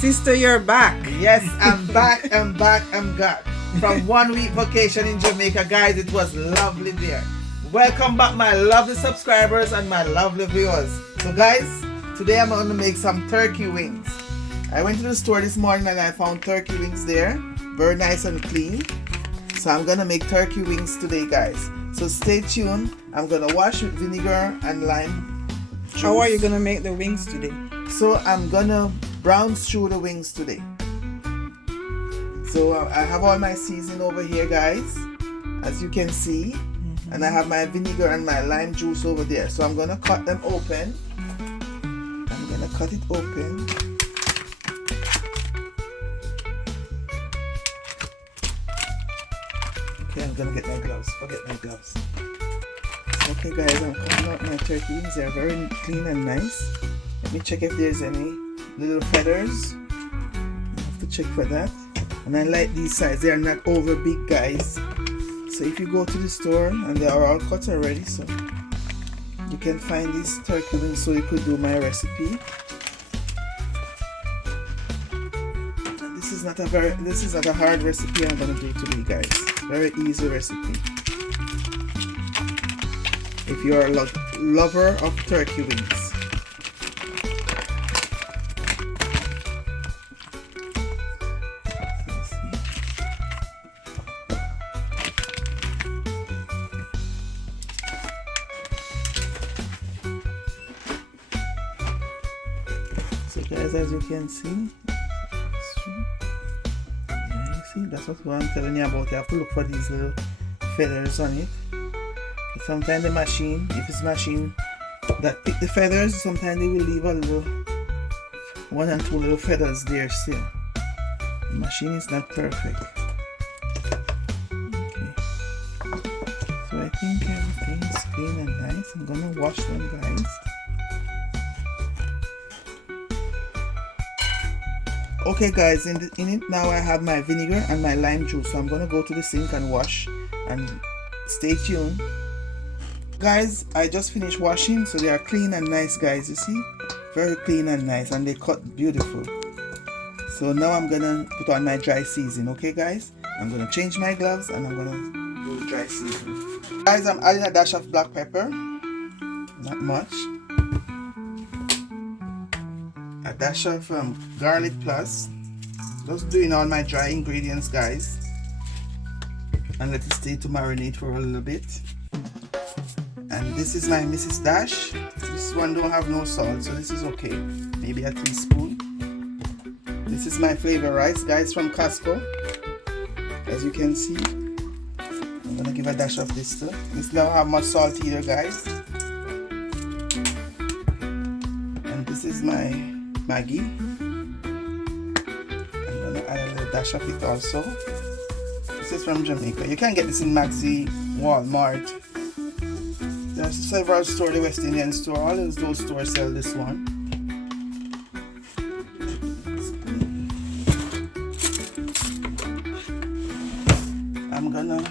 Sister, you're back. Yes, I'm back, I'm back. From 1 week vacation in Jamaica, guys, it was lovely there. Welcome back, my lovely subscribers and my lovely viewers. So guys, today I'm going to make some turkey wings. I went to the store this morning and I found turkey wings there. Very nice and clean. So I'm going to make turkey wings today, guys. So stay tuned. I'm going to wash with vinegar and lime juice. How are you going to make the wings today? So I'm going to brown stew the wings today. So I have all my seasoning over here, guys, as you can see. And I have my vinegar and my lime juice over there. So I'm going to cut them open. I'm going to cut it open. Okay, I'm going to get my gloves. Forget my gloves. Okay, guys, I'm cutting out my turkey wings. They're very clean and nice. Let me check if there's any little feathers. I have to check for that. And I like these size. They are not over big, guys. So if you go to the store and they are all cut already, so you can find these turkey wings so you could do my recipe. This is not a hard recipe I'm gonna do today, guys. Very easy recipe. If you are a lover of turkey wings. So guys, as you can see, yeah, you see, that's what I'm telling you about. You have to look for these little feathers on it. Sometimes the machine, if it's machine that pick the feathers, sometimes they will leave a little, 1 and 2 little feathers there still. The machine is not perfect. Okay. So I think everything is clean and nice. I'm gonna wash them, guys. Okay guys, in it now I have my vinegar and my lime juice. So I'm gonna go to the sink and wash, and stay tuned. Guys, I just finished washing, so they are clean and nice, guys. You see, very clean and nice, and they cut beautiful. So now I'm gonna put on my dry season. Okay guys, I'm gonna change my gloves and I'm gonna do dry season. Guys, I'm adding a dash of black pepper, not much. A dash of garlic plus. Just doing all my dry ingredients, guys, and let it stay to marinate for a little bit. And this is my Mrs. Dash. This one don't have no salt, so this is okay. Maybe a teaspoon. This is my flavor rice, guys, from Costco. As you can see, I'm gonna give a dash of this too. This don't have much salt either, guys. And this is my Maggi. I'm gonna add a little dash of it also. This is from Jamaica. You can get this in Maxi, Walmart. There's several stores, the West Indian store, all of those stores sell this one. I'm gonna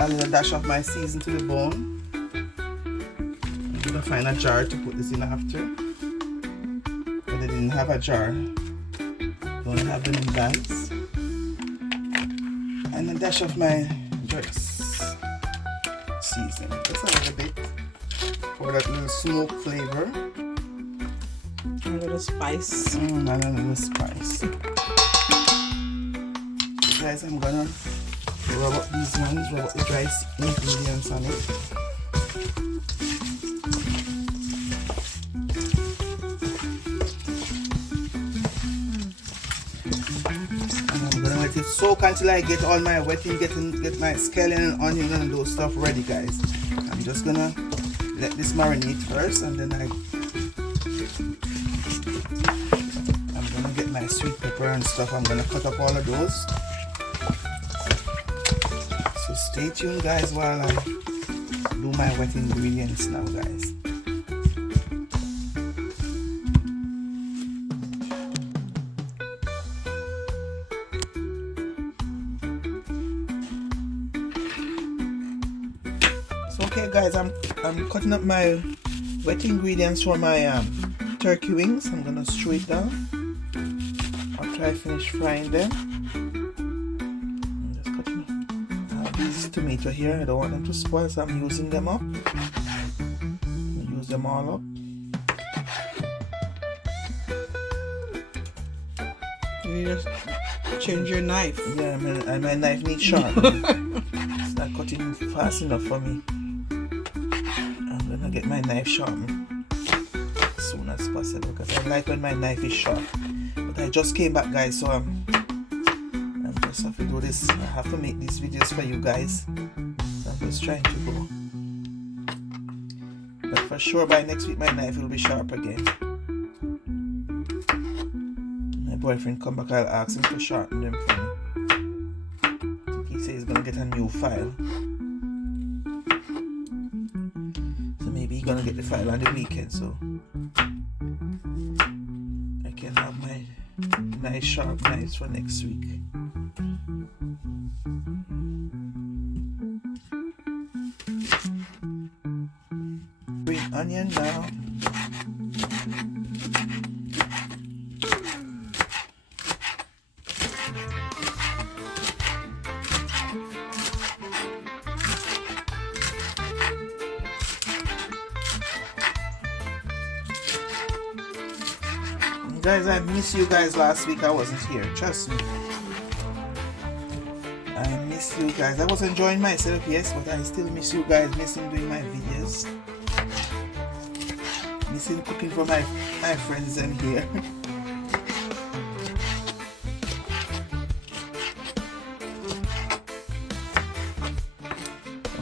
add a little dash of my season to the bone. I'm gonna find a jar to put this in after. But I didn't have a jar. Don't have them in bags. And a dash of my dress season. Just a little bit for that little smoke flavor. A little spice. And a little spice. So guys, I'm gonna rub up these ones, rub up the dry ingredients on it. It soak until I get all my wetting, get my scallion and onion and those stuff ready, guys. I'm just gonna let this marinate first, and then I'm gonna get my sweet pepper and stuff. I'm gonna cut up all of those. So stay tuned, guys, while I do my wet ingredients now, guys. Okay guys, I'm cutting up my wet ingredients for my turkey wings. I'm gonna strew it down. After I finish frying them, I'm just cutting up. I have these tomato here. I don't want them to spoil, so I'm using them up. Use them all up. You just change your knife. Yeah, my knife needs sharp. It's not cutting fast enough for me. I'm gonna get my knife sharpened as soon as possible because I like when my knife is sharp. But I just came back, guys, so I'm just have to do this. I have to make these videos for you guys. So I'm just trying to go. But for sure by next week my knife will be sharp again. My boyfriend come back, I'll ask him to sharpen them for me. He says he's gonna get a new file. So maybe he's gonna get the file on the weekend, so I can have my nice sharp knives for next week. Green onion now. Guys, I missed you guys last week. I wasn't here. Trust me. I missed you guys. I was enjoying myself, yes, but I still miss you guys. Missing doing my videos. Missing cooking for my friends in here.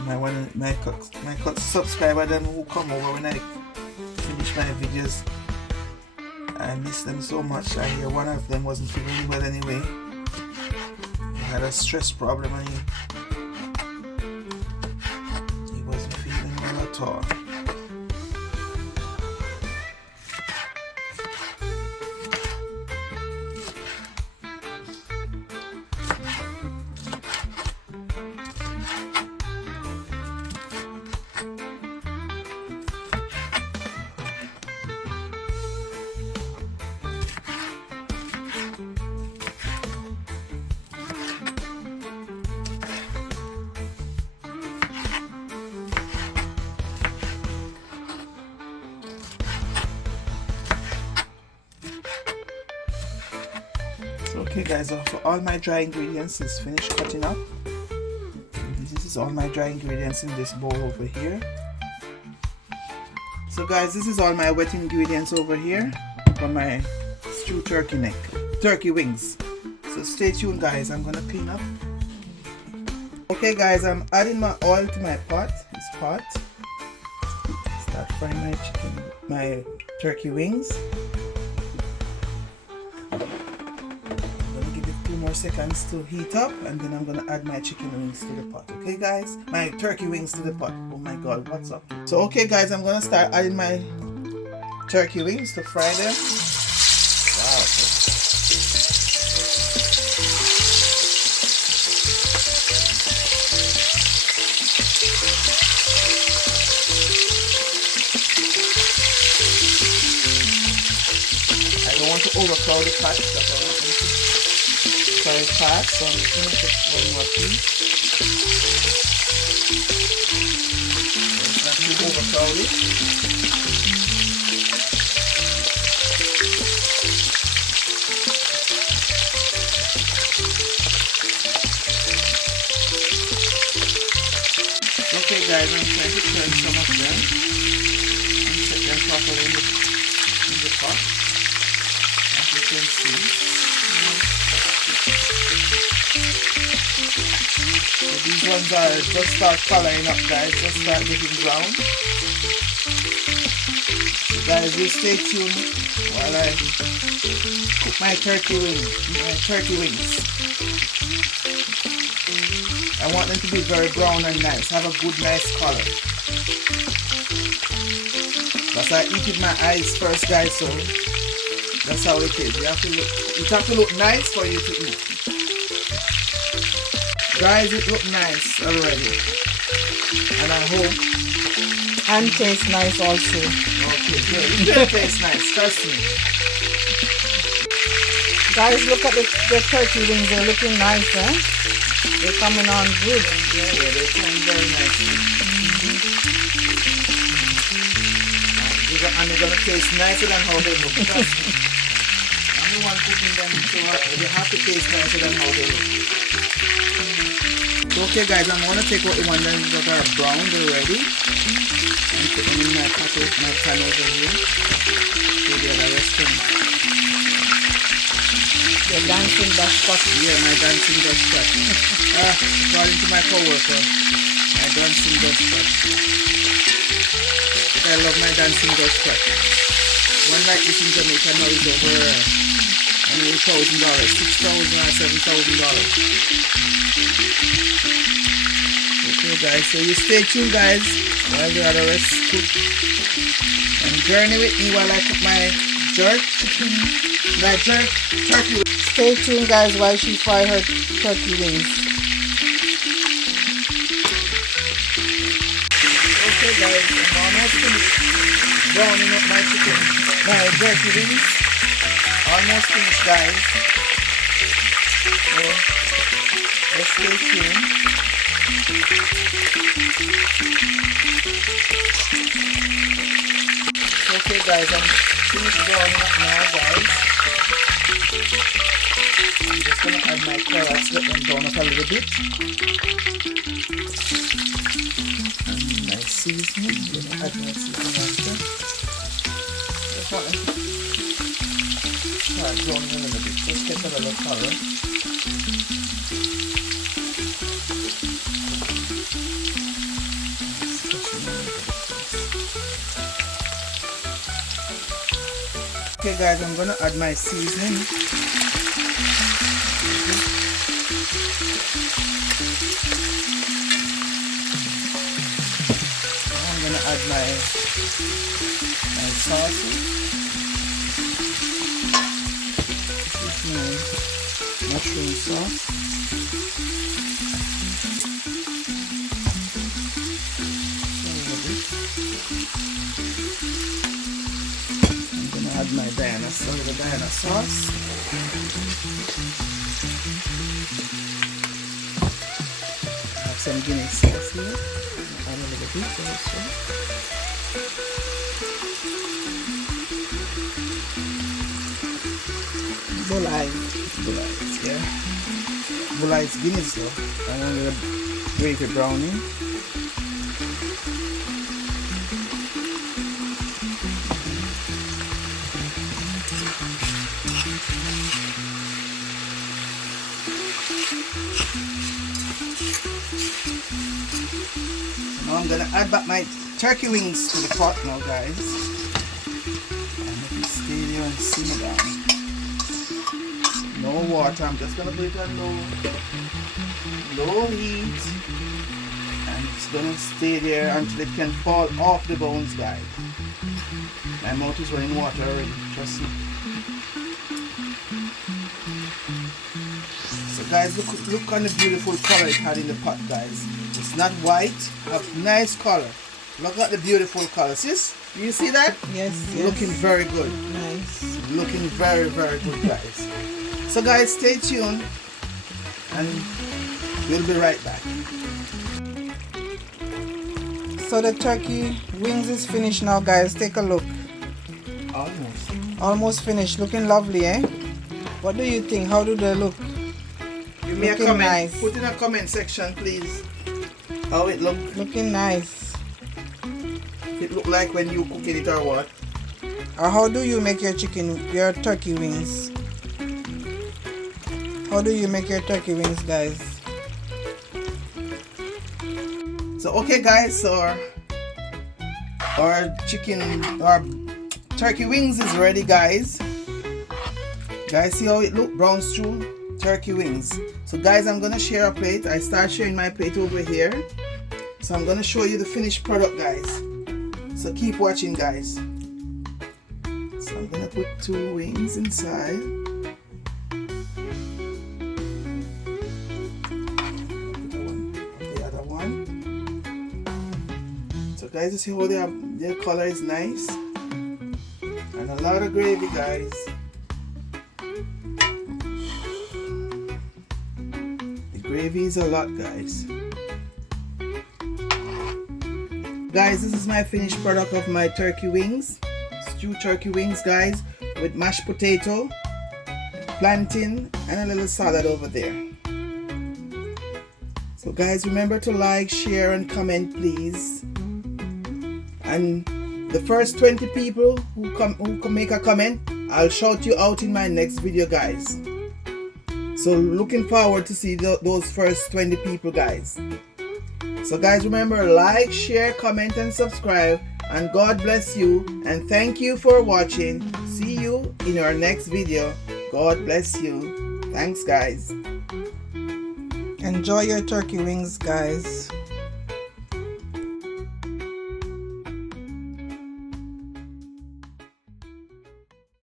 My subscriber them who come over when I finish my videos. I miss them so much. I hear one of them wasn't feeling well anyway. He had a stress problem and he wasn't feeling well at all. Okay guys, so all my dry ingredients is finished cutting up. This is all my dry ingredients in this bowl over here. So guys, this is all my wet ingredients over here for my stewed turkey wings. So stay tuned guys, I'm gonna clean up. Okay guys, I'm adding my oil to my pot. This pot. Start frying my turkey wings. More seconds to heat up, and then I'm gonna add my chicken wings to the pot. Okay guys, my turkey wings to the pot. Oh my god, what's up? So okay guys, I'm gonna start adding my turkey wings to fry them. Wow. I don't want to overcrowd the pot. Very fast, so I'm just going to put one more piece. It's not too overcrowded. Okay guys, I'm trying to turn some of them and set them properly in the pot, as you can see. So these ones are just start coloring up guys, just start getting brown. So guys, you stay tuned while I cook my turkey wings. I want them to be very brown and nice, have a good nice color. Because I eat with my eyes first guys, so that's how it is. It have to look nice for you to eat. Guys, it look nice already. And I hope. And tastes nice also. Okay, good. It will taste nice, trust me. Guys, look at the turkey wings. They're looking nice, eh? They're coming on good. Yeah, they're coming very nicely. And they're gonna taste nicer than how they look. Trust me. I'm the one cooking them, so they have to taste nicer than how they look. So, okay guys, I'm gonna take out the ones that are browned already and put them in my pan over here. So they're the rest of them. The dancing dust pot. Yeah, my dancing dust pot. According to my co-worker, my dancing dust pot. I love my dancing dust pot. One like this in Jamaica now is over $1,000, $6,000 or $7,000. Okay guys, so you stay tuned guys while the other rest cook. And journey with me while I cook my turkey. Stay tuned guys while she fry her turkey wings. Okay guys, I'm almost finished browning up my chicken, my turkey wings. Almost finished guys. So let's stay tuned. Okay guys, I'm finished browning up now guys. I'm just gonna add my carrots, let them brown up a little bit. My seasoning, I'm gonna add my seasoning after. Just want to start browning a little bit, just get a little color. Okay guys, I'm gonna add my seasoning. I'm gonna add my sauces. This is my mushroom sauce. I'm gonna add my Diana sauce. Some Guinness sauce here. Add a little bit also. Bulleyes, yeah. Bulleyes Guinness though. And I'm gonna break it browning. Now I'm gonna add back my turkey wings to the pot now guys. And let it stay there and simmer down. No water, I'm just gonna put it on low heat. And it's gonna stay there until it can fall off the bones guys. My mouth is running water already, trust me. So guys, look on the beautiful color it had in the pot guys. It's not white, have nice color. Look at the beautiful color, sis. Do you see that? Yes, yes. Looking very good. Nice. Looking very, very good guys. So guys, stay tuned and we'll be right back. So the turkey wings is finished now guys. Take a look. Almost finished. Looking lovely, eh? What do you think? How do they look? Give me Looking a comment. nice. Put in a comment section please. How it look? Looking nice. It look like when you cooking it or what? Or how do you make your turkey wings? How do you make your turkey wings, guys? So okay guys, so our turkey wings is ready guys. Guys, see how it look? Brown stew turkey wings. So guys, I'm gonna share a plate. I start sharing my plate over here. So I'm gonna show you the finished product guys. So keep watching guys. So I'm gonna put 2 wings inside. The other one. So guys, you see how their color is nice. And a lot of gravy guys. Gravy is a lot, guys. Guys, this is my finished product of my turkey wings. Stewed turkey wings, guys, with mashed potato, plantain, and a little salad over there. So guys, remember to like, share, and comment, please. And the first 20 people who can make a comment, I'll shout you out in my next video, guys. So looking forward to see those first 20 people, guys. So guys, remember, like, share, comment, and subscribe. And God bless you. And thank you for watching. See you in our next video. God bless you. Thanks, guys. Enjoy your turkey wings, guys.